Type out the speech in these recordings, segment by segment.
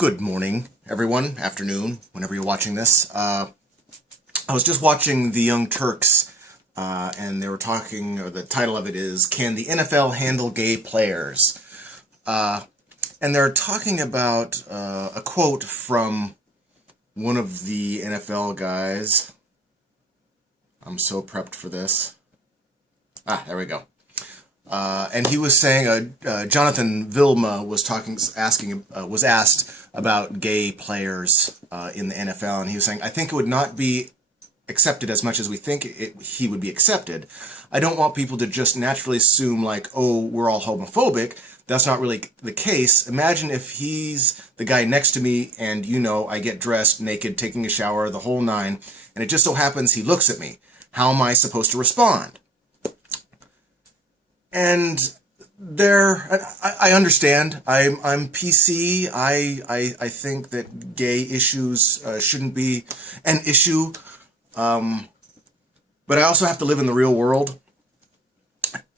Good morning, everyone, afternoon, whenever you're watching this. I was just watching The Young Turks, and they were talking, or the title of it is, Can the NFL Handle Gay Players? And they're talking about a quote from one of the NFL guys. I'm so prepped for this. There we go. And he was saying, Jonathan Vilma was was asked about gay players in the NFL, and he was saying, I think it would not be accepted as much as we think he would be accepted. I don't want people to just naturally assume like, oh, we're all homophobic. That's not really the case. Imagine if he's the guy next to me and, you know, I get dressed naked, taking a shower, the whole nine, and it just so happens he looks at me. How am I supposed to respond? And I understand. I'm PC. I think that gay issues shouldn't be an issue. But I also have to live in the real world.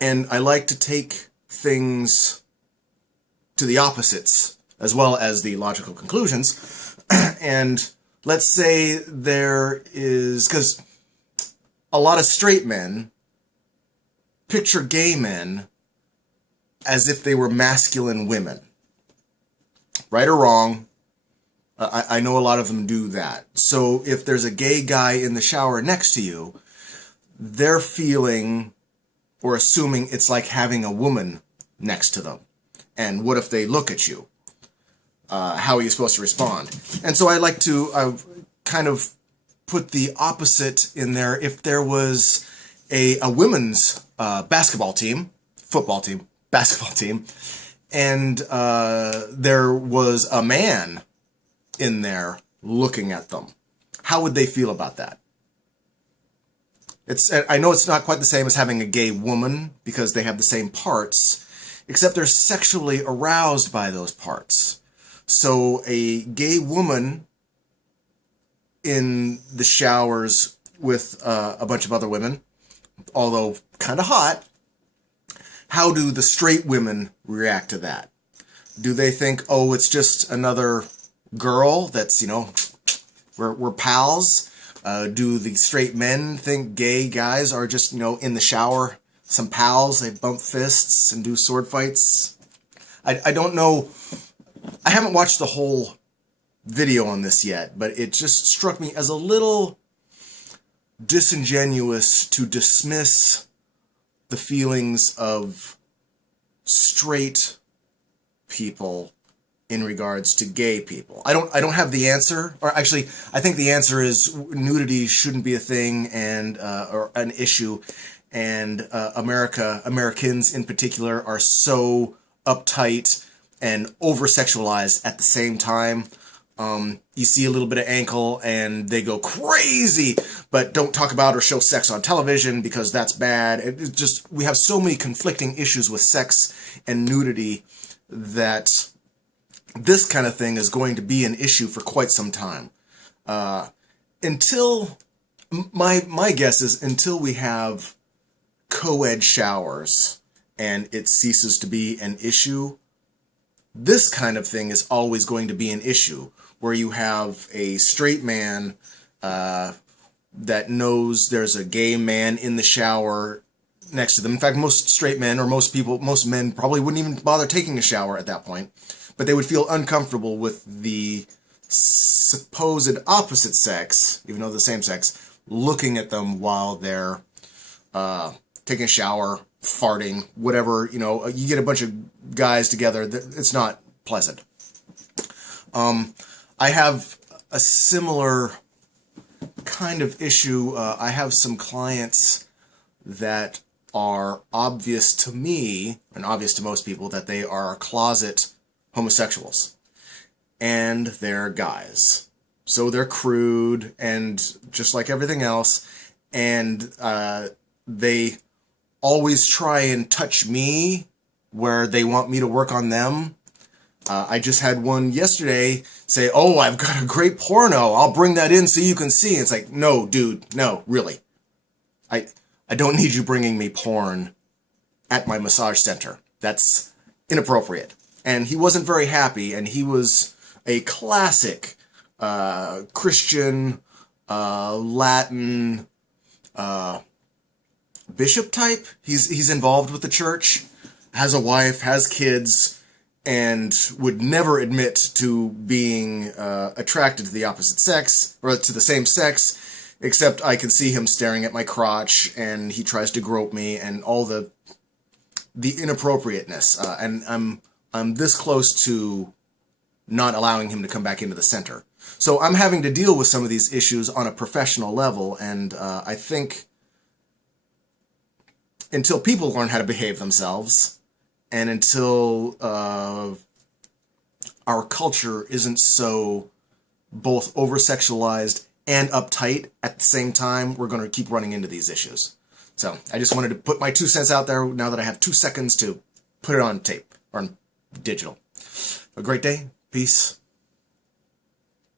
And I like to take things to the opposites as well as the logical conclusions. And let's say there is, because a lot of straight men picture gay men as if they were masculine women. Right or wrong, I know a lot of them do that. So if there's a gay guy in the shower next to you, they're feeling or assuming it's like having a woman next to them. And what if they look at you? How are you supposed to respond? And so I like to kind of put the opposite in there. If there was a women's basketball team, football team, basketball team, and there was a man in there looking at them, how would they feel about that? I know it's not quite the same as having a gay woman because they have the same parts, except they're sexually aroused by those parts. So a gay woman in the showers with a bunch of other women, although kind of hot, how do the straight women react to that? Do they think, oh, it's just another girl that's, you know, we're pals? Do the straight men think gay guys are just, you know, in the shower, some pals, they bump fists and do sword fights? I don't know. I haven't watched the whole video on this yet, but it just struck me as a little disingenuous to dismiss the feelings of straight people in regards to gay people. I don't have the answer, or actually I think the answer is nudity shouldn't be a thing and or an issue, and Americans in particular are so uptight and over-sexualized at the same time. You see a little bit of ankle and they go crazy, but don't talk about or show sex on television because that's bad. It's just, we have so many conflicting issues with sex and nudity that this kind of thing is going to be an issue for quite some time. Until, my guess is until we have co-ed showers and it ceases to be an issue, this kind of thing is always going to be an issue, where you have a straight man that knows there's a gay man in the shower next to them. In fact, most straight men, or most men probably wouldn't even bother taking a shower at that point, but they would feel uncomfortable with the supposed opposite sex, even though the same sex, looking at them while they're taking a shower, farting, whatever. You know, you get a bunch of guys together, it's not pleasant. I have a similar kind of issue. I have some clients that are obvious to me, and obvious to most people, that they are closet homosexuals. And they're guys. So they're crude, and just like everything else, and they always try and touch me where they want me to work on them. I just had one yesterday say, oh, I've got a great porno, I'll bring that in so you can see. It's like, no, dude, no, really. I don't need you bringing me porn at my massage center. That's inappropriate. And he wasn't very happy, and he was a classic Christian, Latin bishop type. He's involved with the church, has a wife, has kids, and would never admit to being attracted to the opposite sex, or to the same sex, except I can see him staring at my crotch, and he tries to grope me, and all the inappropriateness. And I'm this close to not allowing him to come back into the center. So I'm having to deal with some of these issues on a professional level, and I think until people learn how to behave themselves, and until our culture isn't so both over-sexualized and uptight at the same time, we're going to keep running into these issues. So I just wanted to put my 2 cents out there now that I have 2 seconds to put it on tape, or on digital. A great day. Peace.